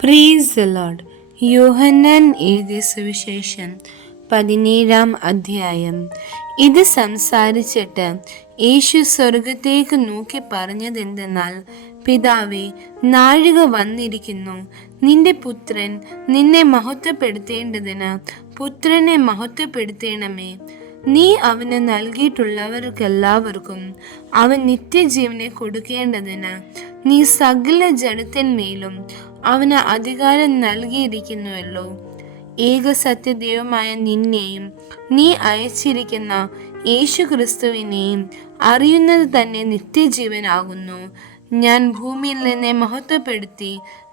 Praise the Lord. യോഹന്നാൻ എഴുതിയ സുവിശേഷം 17-ാം അധ്യായം. ഇത് സംസാരിച്ചിട്ട് യേശു സ്വർഗത്തേക്ക് നോക്കി പറഞ്ഞതെന്തെന്നാൽ, പിതാവേ, നാഴിക വന്നിരിക്കുന്നു. നിന്റെ പുത്രൻ നിന്നെ മഹത്വപ്പെടുത്തേണ്ടതിന് പുത്രനെ മഹത്വപ്പെടുത്തേണമേ. നീ അവന് നൽകിയിട്ടുള്ളവർക്കെല്ലാവർക്കും അവൻ നിത്യജീവനെ കൊടുക്കേണ്ടതിന് നീ സകല ജഡത്തിന്മേലും അവന് അധികാരം നൽകിയിരിക്കുന്നുവല്ലോ. ഏകസത്യദൈവമായ നിന്നെയും നീ അയച്ചിരിക്കുന്ന യേശു ക്രിസ്തുവിനെയും അറിയുന്നത് തന്നെ നിത്യജീവനാകുന്നു. ഞാൻ ഭൂമിയിൽ നിന്നെ മഹത്വപ്പെടുത്തി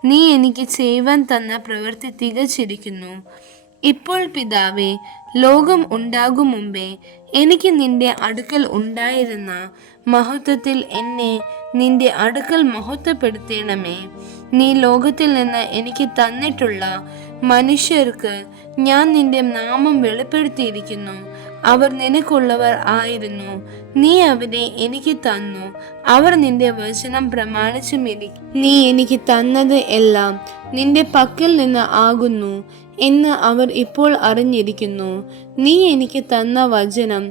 നീ എനിക്ക് ചെയ്യുവാൻ തന്ന പ്രവൃത്തി തികച്ചിരിക്കുന്നു. ഇപ്പോൾ പിതാവേ, ലോകം ഉണ്ടാകും മുമ്പേ എനിക്ക് നിന്റെ അടുക്കൽ ഉണ്ടായിരുന്ന മഹത്വത്തിൽ എന്നെ നിന്റെ അടുക്കൽ മഹത്വപ്പെടുത്തേണമേ. നീ ലോകത്തിൽ നിന്ന് എനിക്ക് തന്നിട്ടുള്ള മനുഷ്യർക്ക് ഞാൻ നിന്റെ നാമം വെളിപ്പെടുത്തിയിരിക്കുന്നു. അവർ നിനക്കുള്ളവർ ആയിരുന്നു. നീ അവരെ എനിക്ക് തന്നു. അവർ നിന്റെ വചനം പ്രമാണിച്ചുമിരിക്കും. നീ എനിക്ക് തന്നത് എല്ലാം നിന്റെ പക്കൽ നിന്ന് ആകുന്നു എന്ന് അവർ ഇപ്പോൾ അറിഞ്ഞിരിക്കുന്നു. നീ എനിക്ക് തന്ന വചനം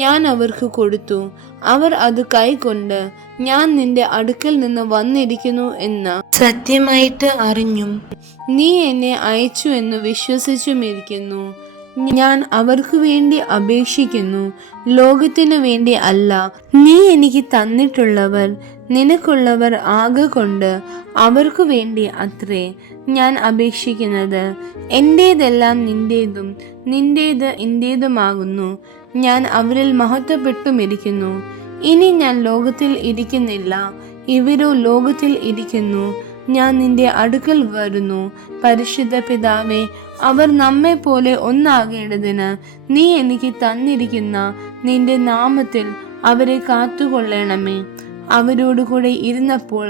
ഞാൻ അവർക്ക് കൊടുത്തു. അവർ അത് കൈക്കൊണ്ട് ഞാൻ നിന്റെ അടുക്കൽ നിന്ന് വന്നിരിക്കുന്നു എന്ന് സത്യമായിട്ട് അറിഞ്ഞും നീ എന്നെ അയച്ചു എന്ന് വിശ്വസിച്ചുമിരിക്കുന്നു. ഞാൻ അവർക്ക് വേണ്ടി അപേക്ഷിക്കുന്നു, ലോകത്തിനു വേണ്ടി അല്ല. നീ എനിക്ക് തന്നിട്ടുള്ളവർ നിനക്കുള്ളവർ ആകൊണ്ട് അവർക്ക് വേണ്ടി അത്രേ ഞാൻ അപേക്ഷിക്കുന്നത്. എൻ്റേതെല്ലാം നിന്റേതും നിന്റേത് എൻ്റേതുമാകുന്നു. ഞാൻ അവരിൽ മഹത്വപ്പെട്ടുമിരിക്കുന്നു. ഇനി ഞാൻ ലോകത്തിൽ ഇരിക്കുന്നില്ല, ഇവരോ ലോകത്തിൽ ഇരിക്കുന്നു. ഞാൻ നിന്റെ അടുക്കൽ വരുന്നു. പരിശുദ്ധ പിതാവേ, അവർ നമ്മെ പോലെ ഒന്നാകേണ്ടതിന് നീ എനിക്ക് തന്നിരിക്കുന്ന നിന്റെ നാമത്തിൽ അവരെ കാത്തുകൊള്ളണമേ. അവരോടുകൂടെ ഇരുന്നപ്പോൾ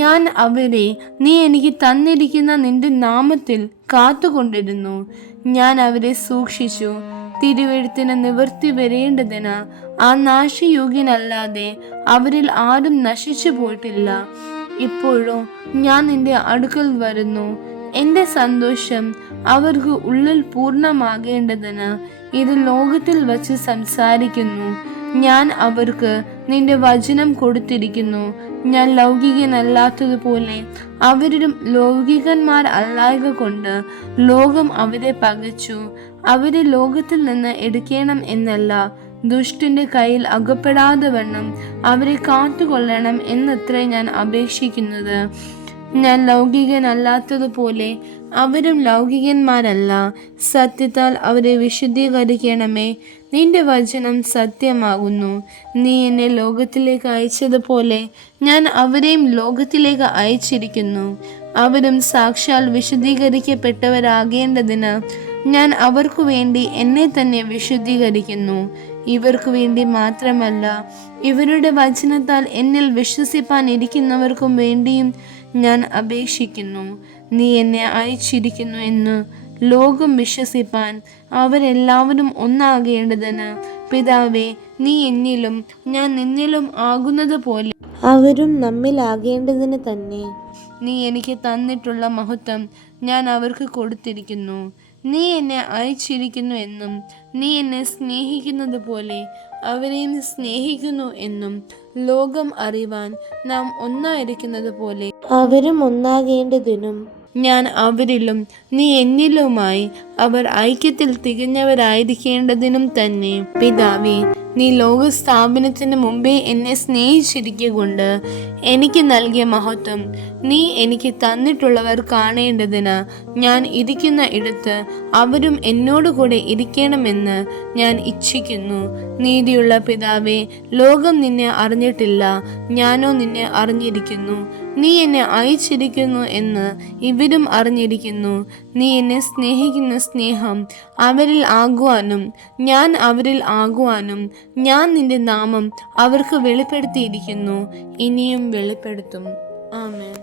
ഞാൻ അവരെ നീ എനിക്ക് തന്നിരിക്കുന്ന നിന്റെ നാമത്തിൽ കാത്തുകൊണ്ടിരുന്നു. ഞാൻ അവരെ സൂക്ഷിച്ചു. തിരുവെഴുത്തിന് നിവൃത്തി വരേണ്ടതിന് ആ നാശയോഗ്യനല്ലാതെ അവരിൽ ആരും നശിച്ചു പോയിട്ടില്ല. ഇപ്പോഴും ഞാൻ നിന്റെ അടുക്കൽ വരുന്നു. എൻ്റെ സന്തോഷം അവർക്ക് ഉള്ളിൽ പൂർണ്ണമാകേണ്ടതിന് ഇത് ലോകത്തിൽ വച്ച് സംസാരിക്കുന്നു. ഞാൻ അവർക്ക് നിന്റെ വചനം കൊടുത്തിരിക്കുന്നു. ഞാൻ ലൗകികനല്ലാത്തതുപോലെ അവരും ലൗകികന്മാർ അല്ലായക കൊണ്ട് ലോകം അവരെ പകച്ചു. അവരെ ലോകത്തിൽ നിന്ന് എടുക്കണം എന്നല്ല, ദുഷ്ടന്റെ കയ്യിൽ അകപ്പെടാതെ വണ്ണം അവരെ കാത്തുകൊള്ളണം എന്നത്രേ ഞാൻ അപേക്ഷിക്കുന്നത്. ഞാൻ ലൗകികനല്ലാത്തതുപോലെ അവരും ലൗകികന്മാരല്ല. സത്യത്താൽ അവരെ വിശുദ്ധീകരിക്കണമേ. നിന്റെ വചനം സത്യമാകുന്നു. നീ എന്നെ ലോകത്തിലേക്ക് അയച്ചതുപോലെ ഞാൻ അവരെയും ലോകത്തിലേക്ക് അയച്ചിരിക്കുന്നു. അവരും സാക്ഷാൽ വിശുദ്ധീകരിക്കപ്പെട്ടവരാകേണ്ടതിന് ഞാൻ അവർക്കു വേണ്ടി എന്നെ തന്നെ വിശുദ്ധീകരിക്കുന്നു. ഇവർക്കു വേണ്ടി മാത്രമല്ല, ഇവരുടെ വചനത്താൽ എന്നിൽ വിശ്വസിപ്പാൻ ഇരിക്കുന്നവർക്കും വേണ്ടിയും ഞാൻ അപേക്ഷിക്കുന്നു. നീ എന്നെ അയച്ചിരിക്കുന്നു എന്ന് ലോകം വിശ്വസിപ്പാൻ അവരെല്ലാവരും ഒന്നാകേണ്ടതിന് പിതാവേ, നീ എന്നിലും ഞാൻ നിന്നിലും ആകുന്നത് പോലെ അവരും നമ്മിലാകേണ്ടതിന് തന്നെ നീ എനിക്ക് തന്നിട്ടുള്ള മഹത്വം ഞാൻ അവർക്ക് കൊടുത്തിരിക്കുന്നു. നീ എന്നെ അയച്ചിരിക്കുന്നു എന്നും നീ എന്നെ സ്നേഹിക്കുന്നത് പോലെ അവരെയും സ്നേഹിക്കുന്നു എന്നും ലോകം അറിവാൻ നാം ഒന്നായിരിക്കുന്നത് പോലെ അവരും ഒന്നാകേണ്ടതിനും ഞാൻ അവരിലും നീ എന്നിലുമായി അവർ ഐക്യത്തിൽ തികഞ്ഞവരായിരിക്കേണ്ടതിനും തന്നെ. പിതാവേ, നീ ലോകസ്ഥാപനത്തിന് മുമ്പേ എന്നെ സ്നേഹിച്ചിരിക്കൊണ്ട് എനിക്ക് നൽകിയ മഹത്വം നീ എനിക്ക് തന്നിട്ടുള്ളവർ കാണേണ്ടതിന് ഞാൻ ഇരിക്കുന്ന ഇടത്ത് അവരും എന്നോടുകൂടെ ഇരിക്കണമെന്ന് ഞാൻ ഇച്ഛിക്കുന്നു. നീതിയുള്ള പിതാവേ, ലോകം നിന്നെ അറിഞ്ഞിട്ടില്ല, ഞാനോ നിന്നെ അറിഞ്ഞിരിക്കുന്നു. നീ എന്നെ അയച്ചിരിക്കുന്നു എന്ന് ഇവരും അറിഞ്ഞിരിക്കുന്നു. നീ എന്നെ സ്നേഹിക്കുന്ന സ്നേഹം അവരിൽ ആകുവാനും ഞാൻ അവരിൽ ആകുവാനും ഞാൻ നിന്റെ നാമം അവർക്ക് വെളിപ്പെടുത്തിയിരിക്കുന്നു, ഇനിയും വെളിപ്പെടുത്തും. ആമേൻ.